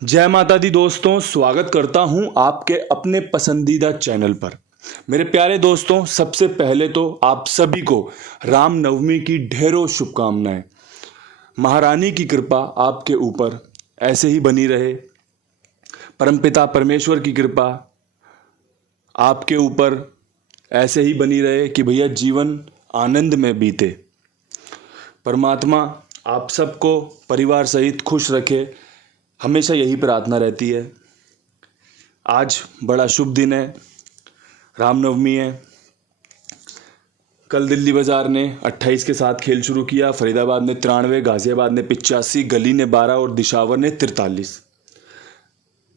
जय माता दी दोस्तों, स्वागत करता हूं आपके अपने पसंदीदा चैनल पर। मेरे प्यारे दोस्तों, सबसे पहले तो आप सभी को रामनवमी की ढेरों शुभकामनाएं। महारानी की कृपा आपके ऊपर ऐसे ही बनी रहे। परमपिता परमेश्वर की कृपा आपके ऊपर ऐसे ही बनी रहे कि भैया जीवन आनंद में बीते। परमात्मा आप सबको परिवार सहित खुश रखे, हमेशा यही प्रार्थना रहती है। आज बड़ा शुभ दिन है, रामनवमी है। कल दिल्ली बाजार ने 28 के साथ खेल शुरू किया। फरीदाबाद ने 93, गाजियाबाद ने 85, गली ने 12 और दिशावर ने 43।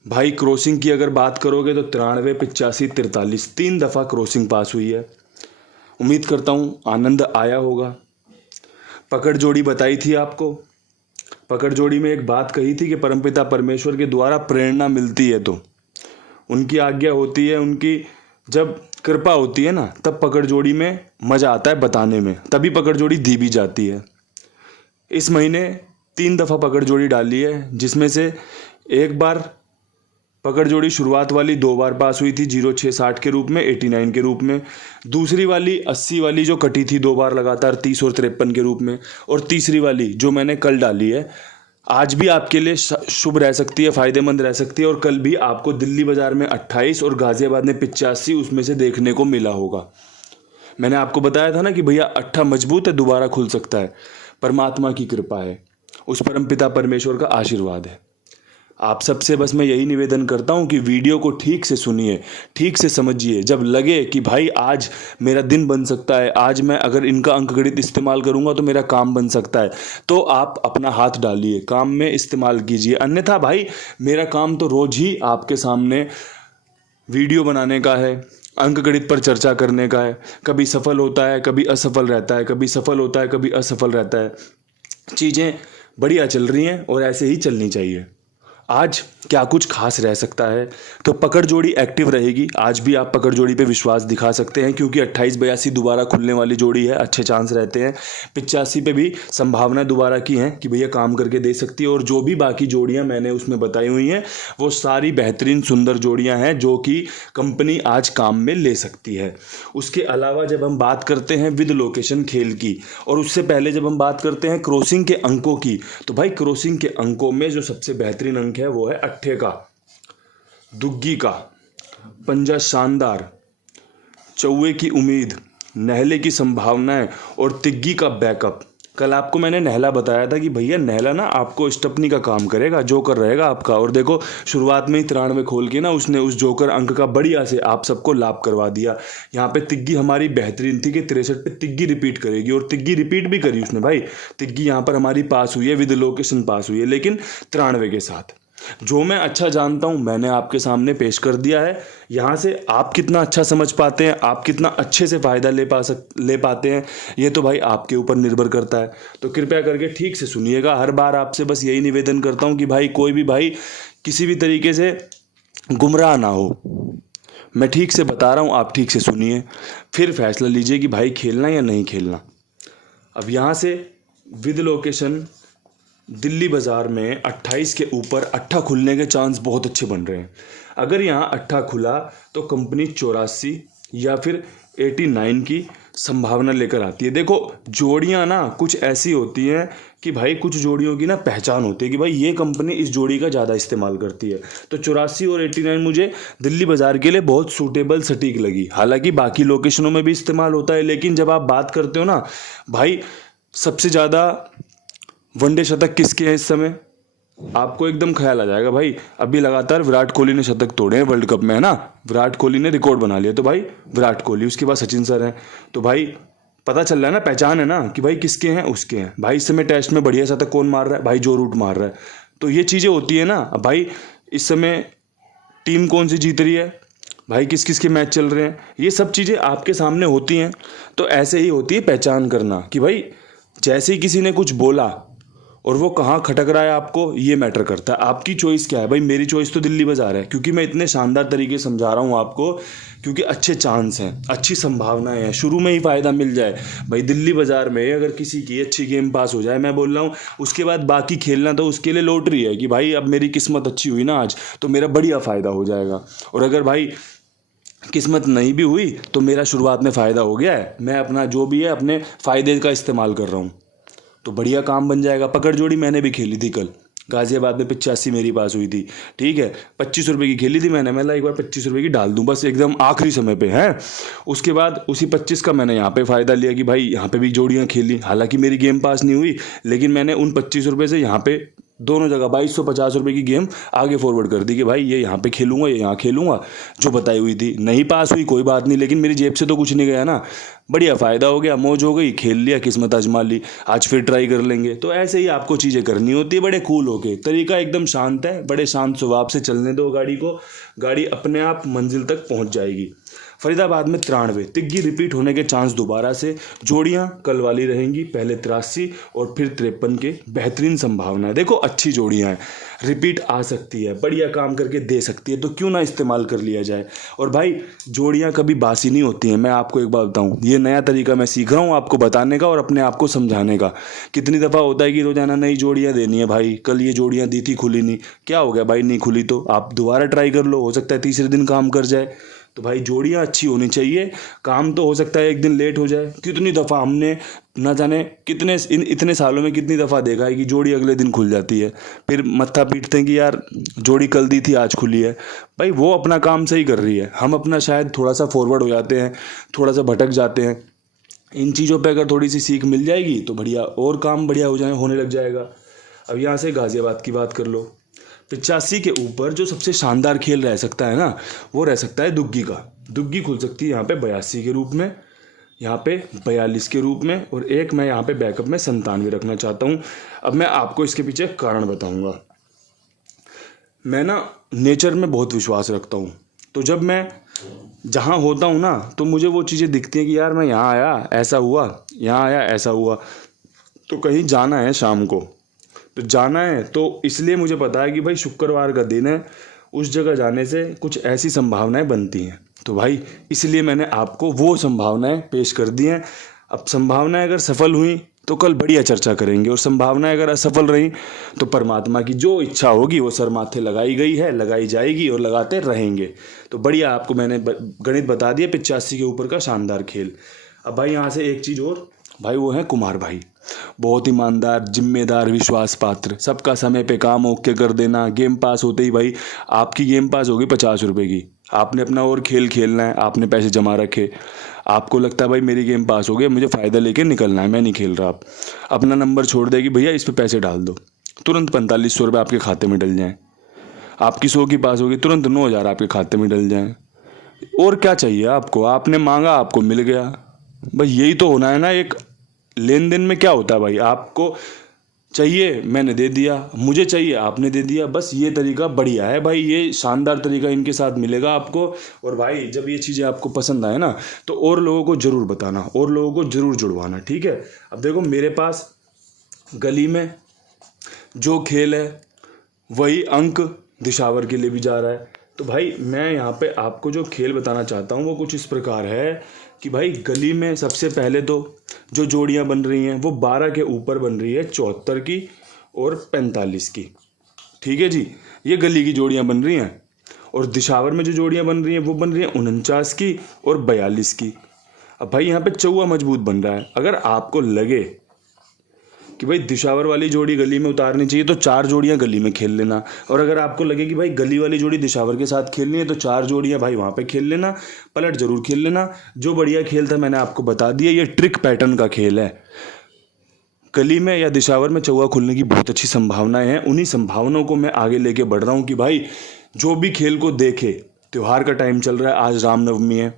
भाई क्रॉसिंग की अगर बात करोगे तो 93, 85, 43 3 दफ़ा क्रॉसिंग पास हुई है। उम्मीद करता हूँ आनंद आया होगा। पकड़ जोड़ी बताई थी आपको। पकड़ जोड़ी में एक बात कही थी कि परमपिता परमेश्वर के द्वारा प्रेरणा मिलती है तो उनकी आज्ञा होती है, उनकी जब कृपा होती है ना, तब पकड़ जोड़ी में मज़ा आता है बताने में, तभी पकड़ जोड़ी दी भी जाती है। इस महीने 3 दफ़ा पकड़ जोड़ी डाली है, जिसमें से एक बार पकड़ जोड़ी शुरुआत वाली 2 बार पास हुई थी 0660 के रूप में, 89 के रूप में। दूसरी वाली 80 वाली जो कटी थी 2 बार लगातार 30 और 53 के रूप में। और तीसरी वाली जो मैंने कल डाली है, आज भी आपके लिए शुभ रह सकती है, फ़ायदेमंद रह सकती है। और कल भी आपको दिल्ली बाज़ार में 28 और गाज़ियाबाद में 85 उसमें से देखने को मिला होगा। मैंने आपको बताया था ना कि भैया अट्ठा मजबूत है, दोबारा खुल सकता है। परमात्मा की कृपा है, उस परमपिता परमेश्वर का आशीर्वाद है। आप सबसे बस मैं यही निवेदन करता हूँ कि वीडियो को ठीक से सुनिए, ठीक से समझिए। जब लगे कि भाई आज मेरा दिन बन सकता है, आज मैं अगर इनका अंकगणित इस्तेमाल करूँगा तो मेरा काम बन सकता है, तो आप अपना हाथ डालिए, काम में इस्तेमाल कीजिए। अन्यथा भाई मेरा काम तो रोज़ ही आपके सामने वीडियो बनाने का है, अंकगणित पर चर्चा करने का है। कभी सफल होता है, कभी असफल रहता है, कभी सफल होता है, कभी असफल रहता है। चीज़ें बढ़िया चल रही हैं और ऐसे ही चलनी चाहिए। आज क्या कुछ खास रह सकता है, तो पकड़ जोड़ी एक्टिव रहेगी। आज भी आप पकड़ जोड़ी पे विश्वास दिखा सकते हैं, क्योंकि 28-82 दोबारा खुलने वाली जोड़ी है, अच्छे चांस रहते हैं। 85 पे भी संभावना दोबारा की है कि भैया काम करके दे सकती है। और जो भी बाकी जोड़ियां मैंने उसमें बताई हुई हैं, वो सारी बेहतरीन सुंदर जोड़ियां हैं जो कि कंपनी आज काम में ले सकती है। उसके अलावा जब हम बात करते हैं विद लोकेशन खेल की, और उससे पहले जब हम बात करते हैं क्रॉसिंग के अंकों की, तो भाई क्रॉसिंग के अंकों में जो सबसे बेहतरीन अंक है वो है अट्ठे का, दुग्गी का, पंजा शानदार, चौवे की उम्मीद, नहले की संभावनाएं और तिग्गी का बैकअप। कल आपको मैंने नहला बताया था कि भैया नहला ना आपको स्टपनी का काम करेगा, जोकर रहेगा आपका। और देखो शुरुआत में ही 93 खोल के ना उसने उस जोकर अंक का बढ़िया से आप सबको लाभ करवा दिया। यहाँ पे तिग्गी हमारी बेहतरीन थी कि 63 पे तिग्गी रिपीट करेगी, और तिग्गी रिपीट भी करी उसने भाई। तिग्गी यहाँ पर हमारी पास हुई है, विद लोकेशन पास हुई है, लेकिन 93 के साथ। जो मैं अच्छा जानता हूं मैंने आपके सामने पेश कर दिया है। यहाँ से आप कितना अच्छा समझ पाते हैं, आप कितना अच्छे से फ़ायदा ले पाते हैं, ये तो भाई आपके ऊपर निर्भर करता है। तो कृपया करके ठीक से सुनिएगा। हर बार आपसे बस यही निवेदन करता हूँ कि भाई कोई भी भाई किसी भी तरीके से गुमराह ना हो। मैं ठीक से बता रहा हूँ, आप ठीक से सुनिए, फिर फैसला लीजिए कि भाई खेलना या नहीं खेलना। अब यहाँ से विद लोकेशन दिल्ली बाज़ार में 28 के ऊपर अट्ठा खुलने के चांस बहुत अच्छे बन रहे हैं। अगर यहाँ अट्ठा खुला तो कंपनी 84 या फिर 89 की संभावना लेकर आती है। देखो जोड़ियाँ ना कुछ ऐसी होती हैं कि भाई कुछ जोड़ियों की ना पहचान होती है कि भाई ये कंपनी इस जोड़ी का ज़्यादा इस्तेमाल करती है। तो 84 और 89 मुझे दिल्ली बाज़ार के लिए बहुत सूटेबल सटीक लगी। हालांकि बाकी लोकेशनों में भी इस्तेमाल होता है, लेकिन जब आप बात करते हो ना भाई, सबसे ज़्यादा वनडे शतक किसके हैं इस समय, आपको एकदम ख्याल आ जाएगा भाई। अभी लगातार विराट कोहली ने शतक तोड़े हैं वर्ल्ड कप में, है ना। विराट कोहली ने रिकॉर्ड बना लिया, तो भाई विराट कोहली, उसके बाद सचिन सर हैं। तो भाई पता चल रहा है ना, पहचान है ना कि भाई किसके हैं, उसके हैं। भाई इस समय टेस्ट में बढ़िया शतक कौन मार रहा है, भाई जो रूट मार रहा है। तो ये चीज़ें होती है ना भाई। इस समय टीम कौन सी जीत रही है भाई, किस किस के मैच चल रहे हैं, ये सब चीज़ें आपके सामने होती हैं। तो ऐसे ही होती है पहचान करना कि भाई जैसे ही किसी ने कुछ बोला और वो कहाँ खटक रहा है आपको, ये मैटर करता है। आपकी चॉइस क्या है भाई। मेरी चॉइस तो दिल्ली बाज़ार है, क्योंकि मैं इतने शानदार तरीके से समझा रहा हूँ आपको, क्योंकि अच्छे चांस हैं, अच्छी संभावनाएं हैं, शुरू में ही फ़ायदा मिल जाए भाई। दिल्ली बाज़ार में अगर किसी की अच्छी गेम पास हो जाए, मैं बोल रहा हूँ, उसके बाद बाकी खेलना तो उसके लिए लॉटरी है कि भाई अब मेरी किस्मत अच्छी हुई ना आज, तो मेरा बढ़िया फ़ायदा हो जाएगा। और अगर भाई किस्मत नहीं भी हुई तो मेरा शुरुआत में फ़ायदा हो गया है, मैं अपना जो भी है अपने फ़ायदे का इस्तेमाल कर रहा हूँ, तो बढ़िया काम बन जाएगा। पकड़ जोड़ी मैंने भी खेली थी कल, गाज़ियाबाद में 85 मेरी पास हुई थी, ठीक है। 25 रुपये की खेली थी मैंने एक बार 25 रुपये की डाल दूं बस एकदम आखिरी समय पे है। उसके बाद उसी 25 का मैंने यहाँ पे फ़ायदा लिया कि भाई यहाँ पे भी जोड़ियाँ खेली, हालांकि मेरी गेम पास नहीं हुई, लेकिन मैंने उन 25 रुपये से यहाँ पे दोनों जगह 2250 रुपये की गेम आगे फॉरवर्ड कर दी कि भाई ये यहाँ पे खेलूंगा, ये यहाँ खेलूंगा, जो बताई हुई थी। नहीं पास हुई कोई बात नहीं, लेकिन मेरी जेब से तो कुछ नहीं गया ना, बढ़िया फ़ायदा हो गया, मौज हो गई, खेल लिया, किस्मत आजमा ली, आज फिर ट्राई कर लेंगे। तो ऐसे ही आपको चीज़ें करनी होती है, बड़े कूल होके। तरीका एकदम शांत है, बड़े शांत स्वभाव से चलने दो गाड़ी को, गाड़ी अपने आप मंजिल तक पहुँच जाएगी। फरीदाबाद में 93, तिग्गी रिपीट होने के चांस दोबारा से, जोड़ियां कल वाली रहेंगी, पहले 83 और फिर 53 के बेहतरीन संभावना है। देखो अच्छी जोड़ियां हैं, रिपीट आ सकती है, बढ़िया काम करके दे सकती है, तो क्यों ना इस्तेमाल कर लिया जाए। और भाई जोड़ियां कभी बासी नहीं होती हैं। मैं आपको एक बात बताऊं, ये नया तरीका मैं सीख रहा हूं आपको बताने का और अपने आप को समझाने का। कितनी दफ़ा होता है कि रोजाना नई जोड़ियां देनी है भाई, कल ये जोड़ियां दी थी खुली नहीं, क्या हो गया भाई, नहीं खुली तो आप दोबारा ट्राई कर लो, हो सकता है तीसरे दिन काम कर जाए। तो भाई जोड़ियां अच्छी होनी चाहिए, काम तो हो सकता है एक दिन लेट हो जाए। कितनी दफ़ा हमने ना जाने कितने इतने सालों में कितनी दफ़ा देखा है कि जोड़ी अगले दिन खुल जाती है, फिर मत्था पीटते हैं कि यार जोड़ी कल दी थी आज खुली है। भाई वो अपना काम सही कर रही है, हम अपना शायद थोड़ा सा फॉरवर्ड हो जाते हैं, थोड़ा सा भटक जाते हैं। इन चीज़ों पे अगर थोड़ी सी सीख मिल जाएगी तो बढ़िया, और काम बढ़िया होने लग जाएगा। अब यहाँ से गाज़ियाबाद की बात कर लो, 85 के ऊपर जो सबसे शानदार खेल रह सकता है ना, वो रह सकता है दुग्गी का। दुग्गी खुल सकती है यहाँ पे 82 के रूप में, यहाँ पे 42 के रूप में, और एक मैं यहाँ पे बैकअप में 97 रखना चाहता हूँ। अब मैं आपको इसके पीछे कारण बताऊँगा। मैं ना नेचर में बहुत विश्वास रखता हूँ, तो जब मैं जहाँ होता हूँ ना, तो मुझे वो चीज़ें दिखती हैं कि यार मैं यहाँ आया ऐसा हुआ, यहाँ आया ऐसा हुआ, तो कहीं जाना है शाम को, तो जाना है, तो इसलिए मुझे पता है कि भाई शुक्रवार का दिन है, उस जगह जाने से कुछ ऐसी संभावनाएं बनती हैं। तो भाई इसलिए मैंने आपको वो संभावनाएं पेश कर दी हैं। अब संभावनाएं अगर सफल हुई तो कल बढ़िया चर्चा करेंगे, और संभावनाएं अगर असफल रही तो परमात्मा की जो इच्छा होगी वो सर माथे लगाई गई है, लगाई जाएगी और लगाते रहेंगे। तो बढ़िया आपको मैंने गणित बता दिया 85 के ऊपर का शानदार खेल। अब भाई यहाँ से एक चीज़ और, भाई वो है कुमार भाई, बहुत ईमानदार, जिम्मेदार, विश्वास पात्र, सबका समय पे काम ओके कर देना। गेम पास होते ही भाई आपकी गेम पास होगी 50 रुपये की, आपने अपना और खेल खेलना है, आपने पैसे जमा रखे, आपको लगता है भाई मेरी गेम पास हो गई, मुझे फ़ायदा लेके निकलना है, मैं नहीं खेल रहा। आप अपना नंबर छोड़ देगी, भैया इस पर पैसे डाल दो, तुरंत 4500 रुपये आपके खाते में डल जाएँ। आपकी 100 की पास होगी, तुरंत 9000 आपके खाते में डल जाएँ। और क्या चाहिए आपको, आपने मांगा आपको मिल गया। भाई यही तो होना है ना। एक लेन देन में क्या होता है भाई, आपको चाहिए मैंने दे दिया, मुझे चाहिए आपने दे दिया, बस ये तरीका बढ़िया है भाई, ये शानदार तरीका इनके साथ मिलेगा आपको। और भाई जब ये चीज़ें आपको पसंद आए ना, तो और लोगों को ज़रूर बताना, और लोगों को ज़रूर जुड़वाना, ठीक है। अब देखो मेरे पास गली में जो खेल है वही अंक दिशावर के लिए भी जा रहा है। तो भाई मैं यहाँ पे आपको जो खेल बताना चाहता हूँ वो कुछ इस प्रकार है कि भाई गली में सबसे पहले तो जो जोड़ियाँ बन रही हैं वो 12 के ऊपर बन रही है, 74 की और 45 की, ठीक है जी, ये गली की जोड़ियाँ बन रही हैं। और दिशावर में जो जोड़ियाँ बन रही हैं वो बन रही हैं 49 की और 42 की। अब भाई यहाँ पे चौवा मजबूत बन रहा है। अगर आपको लगे कि भाई दिशावर वाली जोड़ी गली में उतारनी चाहिए तो 4 जोड़ियां गली में खेल लेना, और अगर आपको लगे कि भाई गली वाली जोड़ी दिशावर के साथ खेलनी है तो 4 जोड़ियां भाई वहाँ पे खेल लेना, पलट जरूर खेल लेना। जो बढ़िया खेल था मैंने आपको बता दिया, ये ट्रिक पैटर्न का खेल है। गली में या दिशावर में चौवा खुलने की बहुत अच्छी संभावनाएं हैं, उन्हीं संभावनाओं को मैं आगे लेके बढ़ रहा हूँ कि भाई जो भी खेल को देखे, त्यौहार का टाइम चल रहा है, आज रामनवमी है,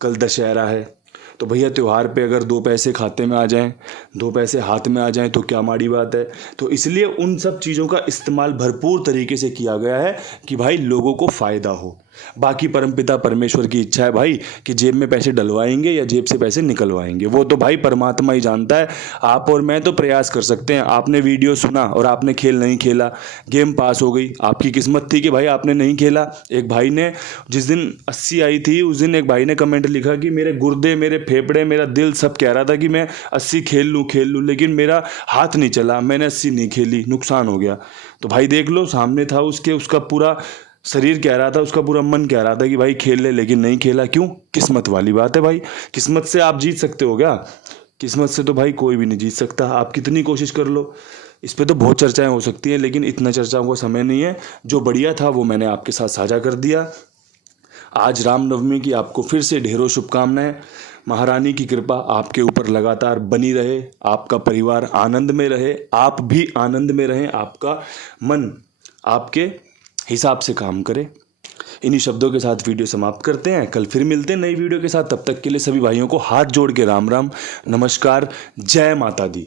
कल दशहरा है, तो भैया त्यौहार पे अगर 2 पैसे खाते में आ जाएं, 2 पैसे हाथ में आ जाएं तो क्या माड़ी बात है। तो इसलिए उन सब चीज़ों का इस्तेमाल भरपूर तरीके से किया गया है कि भाई लोगों को फ़ायदा हो। बाकी परमपिता परमेश्वर की इच्छा है भाई कि जेब में पैसे डलवाएंगे या जेब से पैसे निकलवाएंगे, वो तो भाई परमात्मा ही जानता है। आप और मैं तो प्रयास कर सकते हैं। आपने वीडियो सुना और आपने खेल नहीं खेला, गेम पास हो गई, आपकी किस्मत थी कि भाई आपने नहीं खेला। एक भाई ने जिस दिन 80 आई थी उस दिन एक भाई ने कमेंट लिखा कि मेरे गुर्दे, मेरे फेफड़े, मेरा दिल सब कह रहा था कि मैं 80 खेल लूँ, लेकिन मेरा हाथ नहीं चला, मैंने 80 नहीं खेली, नुकसान हो गया। तो भाई देख लो, सामने था उसके, उसका पूरा शरीर कह रहा था, उसका पूरा मन कह रहा था कि भाई खेल ले, लेकिन नहीं खेला। क्यों? किस्मत वाली बात है भाई। किस्मत से आप जीत सकते हो क्या? किस्मत से तो भाई कोई भी नहीं जीत सकता, आप कितनी कोशिश कर लो। इस पे तो बहुत चर्चाएं हो सकती हैं, लेकिन इतना चर्चाओं का समय नहीं है। जो बढ़िया था वो मैंने आपके साथ साझा कर दिया। आज रामनवमी की आपको फिर से ढेरों शुभकामनाएं। महारानी की कृपा आपके ऊपर लगातार बनी रहे, आपका परिवार आनंद में रहे, आप भी आनंद में रहें, आपका मन आपके हिसाब से काम करे। इन्हीं शब्दों के साथ वीडियो समाप्त करते हैं। कल फिर मिलते हैं नई वीडियो के साथ। तब तक के लिए सभी भाइयों को हाथ जोड़ के राम राम, नमस्कार, जय माता दी।